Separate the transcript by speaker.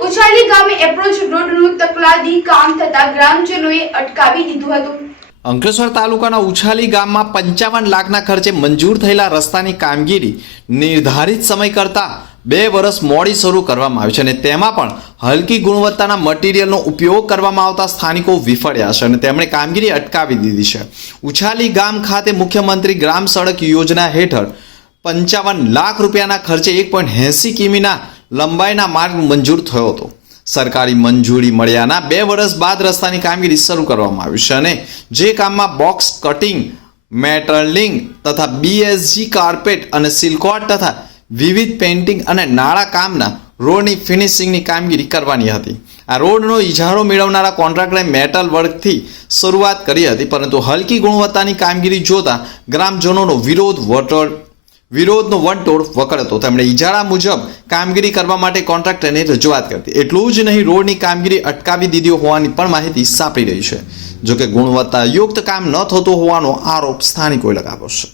Speaker 1: ઉછાલી ગામે એપ્રોચ રોડનું તકલાદી કામ થતા ગ્રામજનોએ અટકાવી દીધું હતું.
Speaker 2: અંકલેશ્વર તાલુકાના ઉછાલી ગામમાં પંચાવન લાખના ખર્ચે મંજૂર થયેલા રસ્તાની કામગીરી નિર્ધારિત સમય કરતાં બે વર્ષ મોડી શરૂ કરવામાં આવી છે અને તેમાં પણ હલકી ગુણવત્તાના મટીરિયલનો ઉપયોગ કરવામાં આવતા સ્થાનિકો વિફળ્યા છે અને તેમણે કામગીરી અટકાવી દીધી છે. ઉછાલી ગામ ખાતે મુખ્યમંત્રી ગ્રામ સડક યોજના હેઠળ પંચાવન લાખ રૂપિયાના ખર્ચે એક પોઈન્ટ એંસી કિમીના લંબાઈના માર્ગ મંજૂર થયો હતો. સરકારી મંજૂરી મળ્યાના બે વર્ષ બાદ રસ્તાની કામગીરી શરૂ કરવામાં આવી છે અને જે કામમાં બોક્સ કટિંગ મેટરલિંગ તથા બીએસજી કાર્પેટ અને સિલ્કોટ તથા વિવિધ પેઇન્ટિંગ અને નાળા કામના રોડની ફિનિશિંગની કામગીરી કરવાની હતી. આ રોડનો ઇજારો મેળવનારા કોન્ટ્રાક્ટરે મેટલ વર્કથી શરૂઆત કરી હતી, પરંતુ હલકી ગુણવત્તાની કામગીરી જોતા ગ્રામજનોનો વિરોધ વટોળ વિરોધનો વંટોળ વકળતો તેમણે ઇજારા મુજબ કામગીરી કરવા માટે કોન્ટ્રાક્ટરને રજૂઆત કરતી. એટલું જ નહીં, રોડની કામગીરી અટકાવી દીધી હોવાની પણ માહિતી સાંપડી રહી છે. જોકે ગુણવત્તાયુક્ત કામ ન થતું હોવાનો આરોપ સ્થાનિકોએ લગાવ્યો છે.